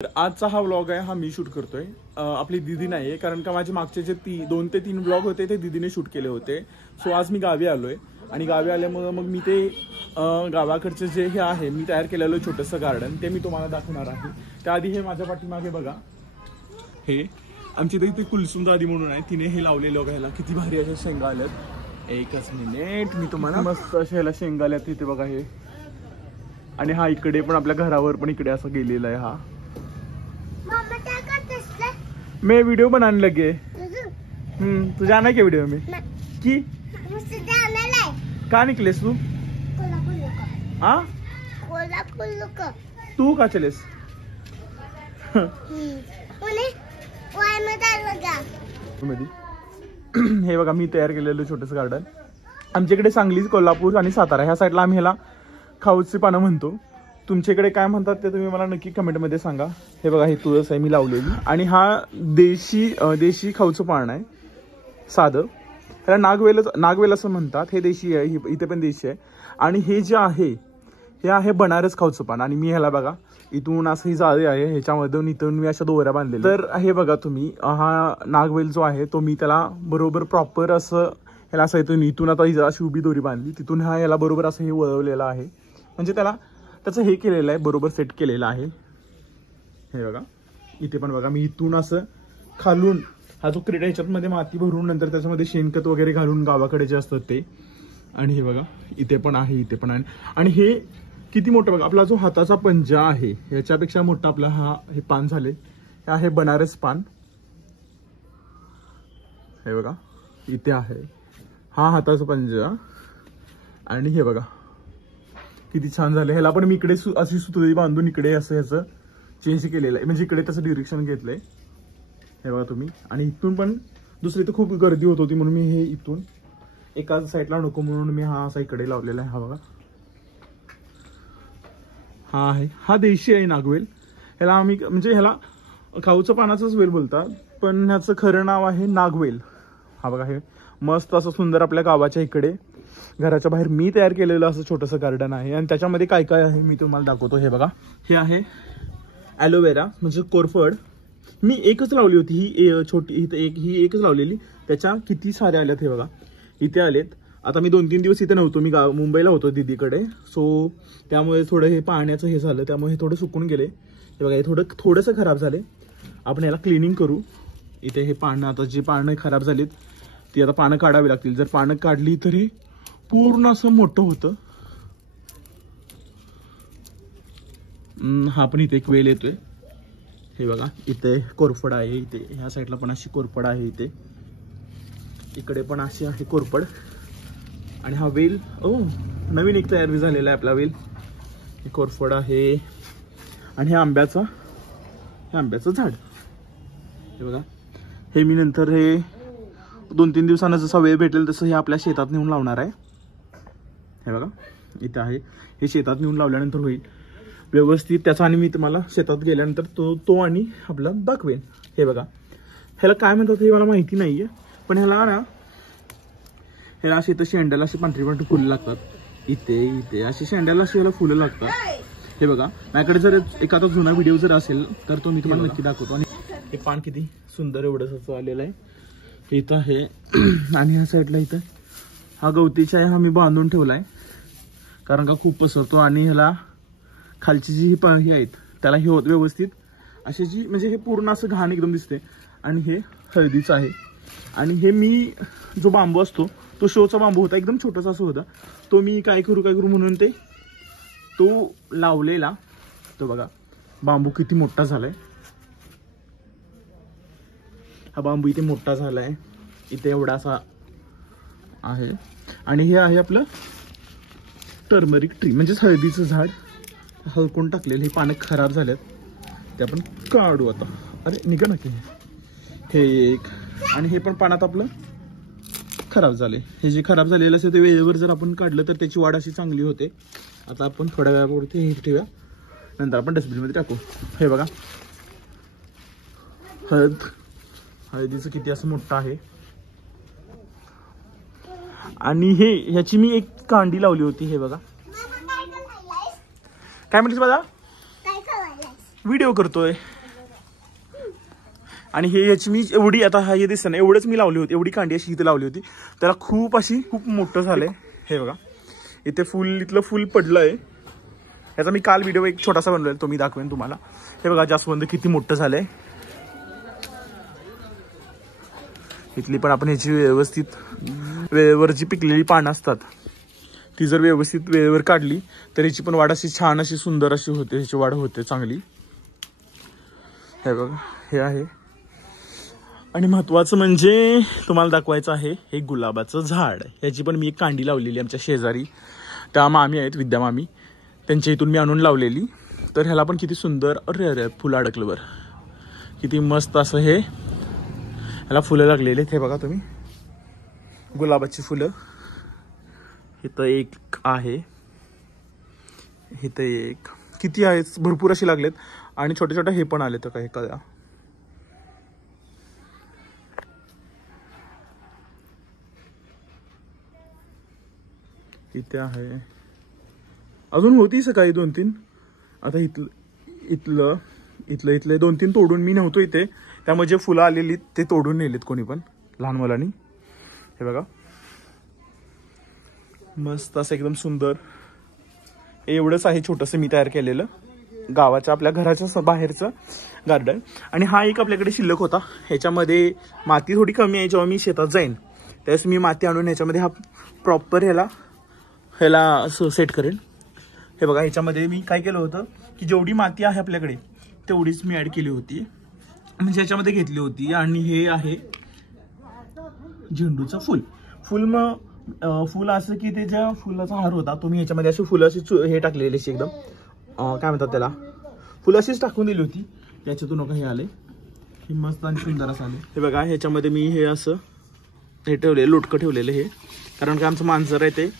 तर आजचा हा व्लॉग आहे, हा मी शूट करतोय. आपली दीदी नाही आहे, कारण का माझे मागचे जे 2 ते 3 व्लॉग होते ते दीदीने शूट केले होते. सो आज मी गावी आलोय आणि गावी आल्यामुळे मग मी ते गावाकडचे जे हे आहे मी तयार केलेलं छोटंसं गार्डन ते मी तुम्हाला दाखवणार आहे. त्याआधी हे माझ्या पाठीमागे बघा, हे आमची इथे कुलसुम दादी म्हणून आहे, तिने हे लावलेलं बघायला किती भारी अशा शेंगा आल्यात. एकच मिनिट मी तुम्हाला मस्त अशा ह्याला शेंगा आल्यात तिथे बघा हे. आणि हा इकडे पण आपल्या घरावर पण इकडे असं गेलेला आहे. हा मैं वीडियो बनाने लगे. तू जाना क्या वीडियो में की कहाँ निकलेस तू? हाँ तू का चलेस? हे बघा मी तयार केलेलं छोटंसं गार्डन. आमच्याकडे सांगली, कोल्हापूर आणि सातारा ह्या साईडला आम्ही ह्याला खाऊची पानं म्हणतो. तुमच्याकडे काय म्हणतात ते तुम्ही मला नक्की कमेंटमध्ये सांगा. हे बघा हे तुळस आहे मी लावलेली आणि हा देशी खाऊचं पान आहे साधं. ह्याला नागवेल असं म्हणतात. हे देशी आहे, इथे पण देशी आहे. आणि हे जे आहे हे आहे बनारस खाऊचं पान. आणि मी ह्याला बघा इथून असं ही जाळी आहे, ह्याच्यामधून इथून मी अशा दोऱ्या बांधलेल्या. तर हे बघा तुम्ही, हा नागवेल जो आहे तो मी त्याला बरोबर प्रॉपर असं ह्याला असं इथून आता ही अशी उभी दोरी बांधली, तिथून हा याला बरोबर असं हे वळवलेलं आहे. म्हणजे त्याचं हे केलेलं आहे, बरोबर सेट केलेलं आहे. हे बघा इथे पण बघा मी इथून असं खालून हा जो क्रीडा ह्याच्यामध्ये माती भरून नंतर त्याच्यामध्ये शेणखत वगैरे घालून गावाकडे जे असतात ते. आणि हे बघा इथे पण आहे, इथे पण आहे. आणि हे किती मोठं बघा, आपला जो हाताचा पंजा आहे ह्याच्यापेक्षा मोठा आपला हे पान झाले. हे आहे बनारस पान. हे बघा इथे आहे हा हाताचा पंजा. आणि हे बघा किती छान झालं. ह्याला पण मी इकडे अशी सुतळी बांधून इकडे असं ह्याचं चेंज केलेलं आहे, म्हणजे इकडे तसं डिरेक्शन घेतलंय. हे बघा तुम्ही. आणि इथून पण दुसरी तर खूप गर्दी होत होती म्हणून मी हे इथून एकाच साईडला नको म्हणून मी हा असा इकडे लावलेला आहे. हा बघा हा आहे, हा देशी आहे नागवेल. ह्याला आम्ही म्हणजे ह्याला खाऊचं पानाचंच वेल बोलतात, पण ह्याचं खरं नाव आहे नागवेल. हा बघा हे मस्त असं सुंदर आपल्या गावाच्या इकडे घराच्या बाहेर मी तयार केलेलं असं छोटंसं गार्डन आहे. आणि त्याच्यामध्ये काय काय आहे मी तुम्हाला दाखवतो. हे बघा हे आहे ॲलोवेरा म्हणजे कोरफड. मी एकच लावली होती ही छोटी, ही एकच लावलेली. त्याच्या किती साऱ्या आल्यात हे बघा इथे आलेत. आता मी 2-3 दिवस इथे नव्हतो, मी मुंबईला होतो दीदीकडे. सो त्यामुळे थोडं हे पाण्याचं हे झालं, त्यामुळे हे थोडं सुकून गेले. हे बघा हे थोडंसं खराब झाले. आपण याला क्लिनिंग करू. इथे हे पानं, आता जी पानं खराब झालीत ती आता पानं काढावी लागतील. जर पानं काढली तर हे पूर्ण असं मोठं होतं. हा पण इथे एक वेल येतोय. हे बघा इथे कोरफड आहे, इथे ह्या साईडला पण अशी कोरफड आहे, इकडे पण अशी आहे कोरफड. आणि हा वेल नवीन एक तयार झालेला आहे आपला वेल. हे कोरफड आहे. आणि हे आंब्याचं झाड. हे बघा हे मी नंतर हे 2-3 दिवसांना जसा वेळ भेटेल तसं हे आपल्या शेतात नेऊन लावणार आहे. हे बघा इथं आहे, हे शेतात नेऊन लावल्यानंतर होईल व्यवस्थित त्याचा. आणि मी तुम्हाला शेतात गेल्यानंतर तो आणि आपला दाखवेन. हे बघा ह्याला काय म्हणतात हे मला माहिती नाहीये, पण ह्याला अशी इथं शेंड्याला अशी पांढरी फुलं लागतात. इथे अशी शेंड्याला अशी ह्याला फुलं लागतात. हे बघा माझ्याकडे जर एखादा जुना व्हिडिओ जर असेल तर तो मी तुम्हाला नक्की दाखवतो. आणि हे पान किती सुंदर एवढंच आलेलं आहे इथं आहे. आणि ह्या साईडला इथं हा गवतीचा आहे, हा मी बांधून ठेवलाय कारण का खूप पसरतो. आणि ह्याला खालची जी ही आहेत त्याला हे होत व्यवस्थित अशी जी, म्हणजे हे पूर्ण असं घाण एकदम दिसते. आणि हे हळदीचं आहे. आणि हे मी जो बांबू असतो तो शोचा बांबू होता, एकदम छोटासा असं होता. तो मी काय करू म्हणून तो लावलेला. तो बघा बांबू किती मोठा झालाय. हा बांबू इथे मोठा झालाय, इथे एवढासा आहे. आणि हे आहे आपलं टर्मरिक ट्री म्हणजेच हळदीचं झाड. हलकून टाकलेलं, हे पानं खराब झालेत ते आपण काढू आता. अरे निघा नक्की हे एक. आणि हे पण पानात आपलं खराब झाले. हे जे खराब झालेलं असेल ते वेळेवर जर आपण काढलं तर त्याची वाढ अशी चांगली होते. आता आपण थोड्या वेळापुरती हे ठेवूया, नंतर आपण डस्टबिनमध्ये टाकू. हे बघा हळदीचं किती असं मोठं आहे. आणि ह्याची मी एक कांडी लावली होती. हे बघा काय म्हणतेस बाळा? व्हिडिओ करतोय. आणि हे याची मी एवढी आता हे दिसतं ना एवढंच मी लावली होती, एवढी कांडी अशी इथे लावली होती. त्याला खूप मोठं झालंय. हे बघा इथे इथलं फुल पडलंय. याचा मी काल व्हिडिओ एक छोटासा बनवलेला, तो मी दाखवेन तुम्हाला. हे बघा जास्वंद किती मोठं झालंय. इथली पण आपण ह्याची व्यवस्थित वेळेवर जी पिकलेली पानं असतात ती जर व्यवस्थित वेळेवर काढली तर ह्याची पण वाढ अशी छान अशी सुंदर अशी होते, ह्याची वाढ होते चांगली. हे बघा हे आहे. आणि महत्त्वाचं म्हणजे तुम्हाला दाखवायचं आहे हे गुलाबाचं झाड. ह्याची पण मी एक कांडी लावलेली आमच्या शेजारी, त्या मामी आहेत विद्या मामी, त्यांच्या इथून मी आणून लावलेली. तर ह्याला पण किती सुंदर अरे फुलं अडकलं बरं, किती मस्त असं हे ह्याला फुलं लागलेली. हे बघा तुम्ही गुलाबाची फुलं. इथं एक आहे, इथं एक, किती आहेत भरपूर अशी लागलेत. आणि छोटे छोटे हे पण आले तर काही कळा. इथे आहे अजून होती सकाळी 2-3. आता इथले 2-3 तोडून मी नव्हतो इथे, त्यामुळे जे फुलं आलेली ते तोडून नेलेत कोणी पण लहान मुलांनी. हे बघा मस्त असं एकदम सुंदर. एवढंच आहे छोटंसं मी तयार केलेलं गावाच्या आपल्या घराच्या बाहेरचं गार्डन. आणि हा एक आपल्याकडे शिल्लक होता. ह्याच्यामध्ये माती थोडी कमी आहे. जेव्हा मी शेतात जाईन त्यावेळेस मी माती आणून ह्याच्यामध्ये हा प्रॉपर ह्याला असं सेट करेन. हे बघा ह्याच्यामध्ये मी काय केलं होतं की जेवढी माती आहे आपल्याकडे तेवढीच मी ॲड केली होती, म्हणजे ह्याच्यामध्ये घेतली होती. आणि हे आहे झेंडूचं फुल. मग फुल असं की ते ज्या फुलाचा हार होता तो मी ह्याच्यामध्ये अशी फुलं अशी हे टाकलेली अशी एकदम काय म्हणतात त्याला, फुलं अशीच टाकून दिली होती. याच्यातून हे आले हे मस्त आणि सुंदर असं आले. हे बघा ह्याच्यामध्ये मी हे असं हे ठेवलेलं लोटकं ठेवलेलं हे, कारण का आमचं मांजर आहे ते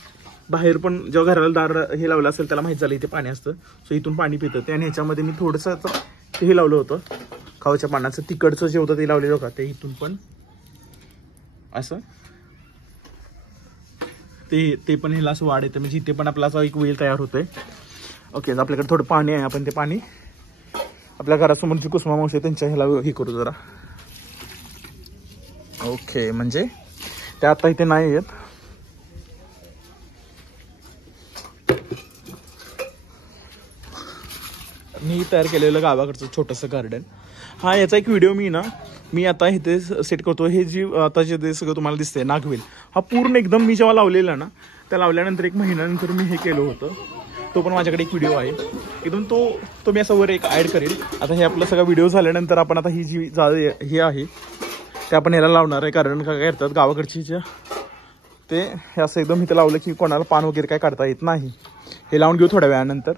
बाहेर पण जेव्हा घराला दार हे लावलं असेल त्याला माहीत झालं इथे पाणी असतं, सो इथून पाणी पितं ते. आणि ह्याच्यामध्ये मी थोडंसं हे लावलं होतं खाऊच्या पानाचं, तिकडचं जे होतं ते लावलेलं होतं. ते इथून पण असं ते पण ह्याला असं वाढ येतं, म्हणजे इथे पण आपला असा एक वेल तयार होतोय. ओके आपल्याकडे थोडं पाणी आहे, आपण ते पाणी आपल्या घरासमोर जी कुसुमा मावशी आहे त्यांच्या ह्याला हे करू जरा. ओके म्हणजे ते आता इथे नाही येत. मी तयार केलेलं गावाकडचं छोटंसं गार्डन. हा याचा एक व्हिडिओ मी आता इथे सेट करतो. हे जी आता जे सगळं तुम्हाला दिसतंय नागवेल, हा पूर्ण एकदम मी जेव्हा लावलेला ना त्या लावल्यानंतर 1 महिन्यानंतर मी हे केलं होतं. तो पण माझ्याकडे एक व्हिडिओ आहे एकदम, तो मी असं वर एक ॲड करेल. आता हे आपला सगळा व्हिडिओ झाल्यानंतर आपण आता ही जी हे आहे ते आपण ह्याला लावणार आहे. कारण काय करतात गावाकडची ते हे असं एकदम इथं लावलं की कोणाला पान वगैरे काय काढता येत नाही. हे लावून घेऊ थोड्या वेळानंतर.